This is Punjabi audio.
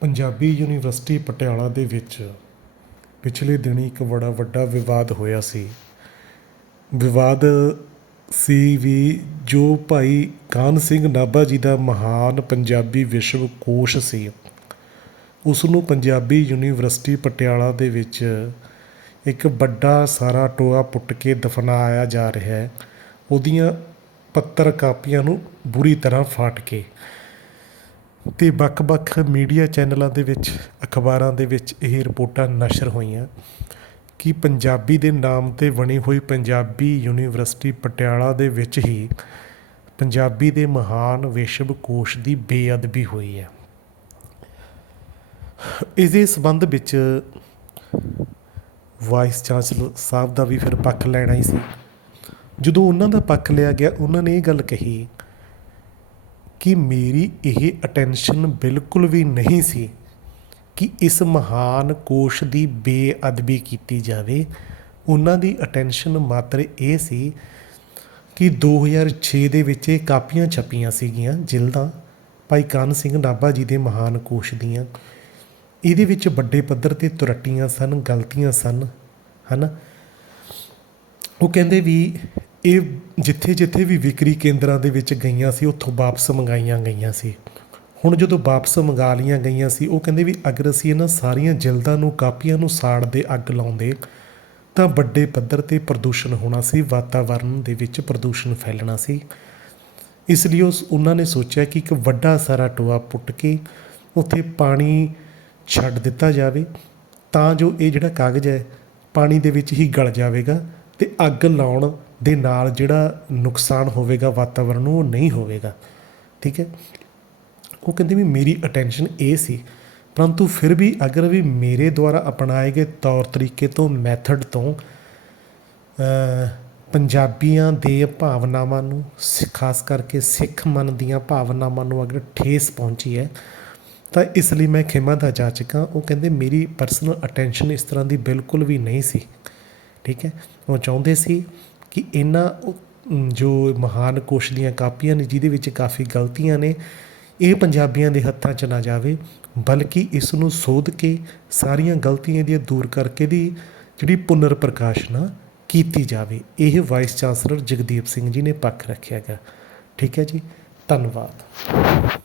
ਪੰਜਾਬੀ ਯੂਨੀਵਰਸਿਟੀ ਪਟਿਆਲਾ ਦੇ ਵਿੱਚ ਪਿਛਲੇ ਦਿਨੀ ਇੱਕ ਬੜਾ ਵੱਡਾ ਵਿਵਾਦ ਹੋਇਆ ਸੀ। ਵਿਵਾਦ ਸੀ ਵੀ ਜੋ ਭਾਈ ਕਾਨ ਸਿੰਘ ਨਾਭਾ ਜੀ ਦਾ ਮਹਾਨ ਪੰਜਾਬੀ ਵਿਸ਼ਵ ਕੋਸ਼ ਸੀ ਉਸ ਨੂੰ ਪੰਜਾਬੀ ਯੂਨੀਵਰਸਿਟੀ ਪਟਿਆਲਾ ਦੇ ਵਿੱਚ ਇੱਕ ਵੱਡਾ ਸਾਰਾ ਟੋਆ ਪੁੱਟ ਕੇ ਦਫਨਾਇਆ ਜਾ ਰਿਹਾ ਹੈ। ਉਹਦੀਆਂ ਪੱਤਰ ਕਾਪੀਆਂ ਨੂੰ ਬੁਰੀ ਤਰ੍ਹਾਂ ਫਾਟ ਕੇ ਤੇ ਵੱਖ-ਵੱਖ ਮੀਡੀਆ ਚੈਨਲਾਂ ਦੇ ਵਿੱਚ, ਅਖਬਾਰਾਂ ਦੇ ਵਿੱਚ ਇਹ ਰਿਪੋਰਟਾਂ ਨਸ਼ਰ ਹੋਈਆਂ ਕਿ ਪੰਜਾਬੀ ਦੇ ਨਾਮ ਤੇ ਬਣੀ ਹੋਈ ਪੰਜਾਬੀ ਯੂਨੀਵਰਸਿਟੀ ਪਟਿਆਲਾ ਦੇ ਵਿੱਚ ਹੀ ਪੰਜਾਬੀ ਦੇ ਮਹਾਨ ਵਿਸ਼ਵ ਕੋਸ਼ ਦੀ ਬੇਅਦਬੀ ਹੋਈ ਹੈ। ਇਸ ਦੇ ਸੰਬੰਧ ਵਿੱਚ ਵਾਈਸ ਚਾਂਸਲਰ ਸਾਹਿਬ ਦਾ ਵੀ ਫਿਰ ਪੱਖ ਲੈਣਾ ਹੀ ਸੀ। ਜਦੋਂ ਉਹਨਾਂ ਦਾ ਪੱਖ ਲਿਆ ਗਿਆ, ਉਹਨਾਂ ਨੇ ਇਹ ਗੱਲ ਕਹੀ ਕਿ ਮੇਰੀ ਇਹ ਅਟੈਂਸ਼ਨ ਬਿਲਕੁਲ ਵੀ ਨਹੀਂ ਸੀ ਕਿ ਇਸ ਮਹਾਨ ਕੋਸ਼ ਦੀ ਬੇਅਦਬੀ ਕੀਤੀ ਜਾਵੇ। ਉਹਨਾਂ ਦੀ ਅਟੈਂਸ਼ਨ ਮਾਤਰ ਇਹ ਸੀ ਕਿ 2006 ਦੇ ਵਿੱਚ ਇਹ ਕਾਪੀਆਂ ਛਪੀਆਂ ਸੀਗੀਆਂ ਜਿਲਦਾਂ ਭਾਈ ਕਾਨ ਸਿੰਘ ਨਾਭਾ ਜੀ ਦੇ ਮਹਾਨ ਕੋਸ਼ ਦੀਆਂ। ਇਹਦੇ ਵਿੱਚ ਵੱਡੇ ਪੱਧਰ ਤੇ ਤੁਰਟੀਆਂ ਸਨ, ਗਲਤੀਆਂ ਸਨ, ਹਨ? ਉਹ ਕਹਿੰਦੇ ਵੀ ਇਹ ਜਿੱਥੇ ਜਿੱਥੇ ਵੀ ਵਿਕਰੀ ਕੇਂਦਰਾਂ ਦੇ ਵਿੱਚ ਗਈਆਂ ਸੀ, ਉੱਥੋਂ ਵਾਪਸ ਮੰਗਾਈਆਂ ਗਈਆਂ ਸੀ। ਹੁਣ ਜਦੋਂ ਵਾਪਸ ਮੰਗਾ ਲੀਆਂ ਗਈਆਂ ਸੀ, ਉਹ ਕਹਿੰਦੇ ਵੀ ਅਗਰ ਅਸੀਂ ਇਹਨਾਂ ਸਾਰੀਆਂ ਜਿਲਦਾਂ ਨੂੰ, ਕਾਪੀਆਂ ਨੂੰ ਸਾੜਦੇ ਅੱਗ ਲਾਉਂਦੇ, ਤਾਂ ਵੱਡੇ ਪੱਧਰ ਤੇ ਪ੍ਰਦੂਸ਼ਣ ਹੋਣਾ ਸੀ ਵਾਤਾਵਰਣ ਦੇ ਵਿੱਚ ਪ੍ਰਦੂਸ਼ਣ ਫੈਲਣਾ ਸੀ। ਇਸ ਲਈ ਉਸ, ਉਹਨਾਂ ਨੇ ਸੋਚਿਆ ਕਿ ਇੱਕ ਵੱਡਾ ਸਾਰਾ ਟੋਆ ਪੁੱਟ ਕੇ ਉੱਥੇ ਪਾਣੀ ਛੱਡ ਦਿੱਤਾ ਜਾਵੇ, ਤਾਂ ਜੋ ਇਹ ਜਿਹੜਾ ਕਾਗਜ਼ ਹੈ, ਪਾਣੀ ਦੇ ਵਿੱਚ ਹੀ ਗਲ ਜਾਵੇਗਾ ਤੇ ਅੱਗ ਲਾਉਣ ਦੇ ਨਾਲ ਜਿਹੜਾ ਨੁਕਸਾਨ ਹੋਵੇਗਾ ਵਾਤਾਵਰਣ ਨੂੰ, ਉਹ ਨਹੀਂ ਹੋਵੇਗਾ। ਠੀਕ ਹੈ? ਉਹ ਕਹਿੰਦੇ ਵੀ ਮੇਰੀ ਅਟੈਂਸ਼ਨ ਇਹ ਸੀ, ਪਰੰਤੂ ਫਿਰ ਵੀ ਅਗਰ ਵੀ ਮੇਰੇ ਦੁਆਰਾ ਅਪਣਾਏ ਗਏ ਤੌਰ ਤਰੀਕੇ ਤੋਂ ਮੈਥਡ ਤੋਂ ਪੰਜਾਬੀਆਂ ਦੇ ਭਾਵਨਾਵਾਂ ਨੂੰ, ਸਿ- ਖਾਸ ਕਰਕੇ ਸਿੱਖ ਮਨ ਦੀਆਂ ਭਾਵਨਾਵਾਂ ਨੂੰ ਅਗਰ ਠੇਸ ਪਹੁੰਚੀ ਹੈ, ਤਾਂ ਇਸ ਲਈ ਮੈਂ ਖਿਮਾ ਦਾ ਜਾਚਕ ਹਾਂ ਉਹ ਕਹਿੰਦੇ ਮੇਰੀ ਪਰਸਨਲ ਅਟੈਂਸ਼ਨ ਇਸ ਤਰ੍ਹਾਂ ਦੀ ਬਿਲਕੁਲ ਵੀ ਨਹੀਂ ਸੀ। ਠੀਕ ਹੈ? ਉਹ ਚਾਹੁੰਦੇ ਸੀ ਕਿ ਇਹਨਾਂ ਜੋ ਮਹਾਨ ਕੋਸ਼ ਦੀਆਂ ਕਾਪੀਆਂ ਨੇ, ਜਿਹਦੇ ਵਿੱਚ ਕਾਫੀ ਗਲਤੀਆਂ ਨੇ, ਇਹ ਪੰਜਾਬੀਆਂ ਦੇ ਹੱਥਾਂ 'ਚ ਨਾ ਜਾਵੇ, ਬਲਕਿ ਇਸ ਨੂੰ ਸੋਧ ਕੇ ਸਾਰੀਆਂ ਗਲਤੀਆਂ ਦੀਆਂ ਦੂਰ ਕਰਕੇ ਦੀ ਜਿਹੜੀ ਪੁਨਰ ਪ੍ਰਕਾਸ਼ਨਾ ਕੀਤੀ ਜਾਵੇ। ਇਹ ਵਾਈਸ ਚਾਂਸਲਰ ਜਗਦੀਪ ਸਿੰਘ ਜੀ ਨੇ ਪੱਖ ਰੱਖਿਆ ਗਾ ਠੀਕ ਹੈ ਜੀ, ਧੰਨਵਾਦ।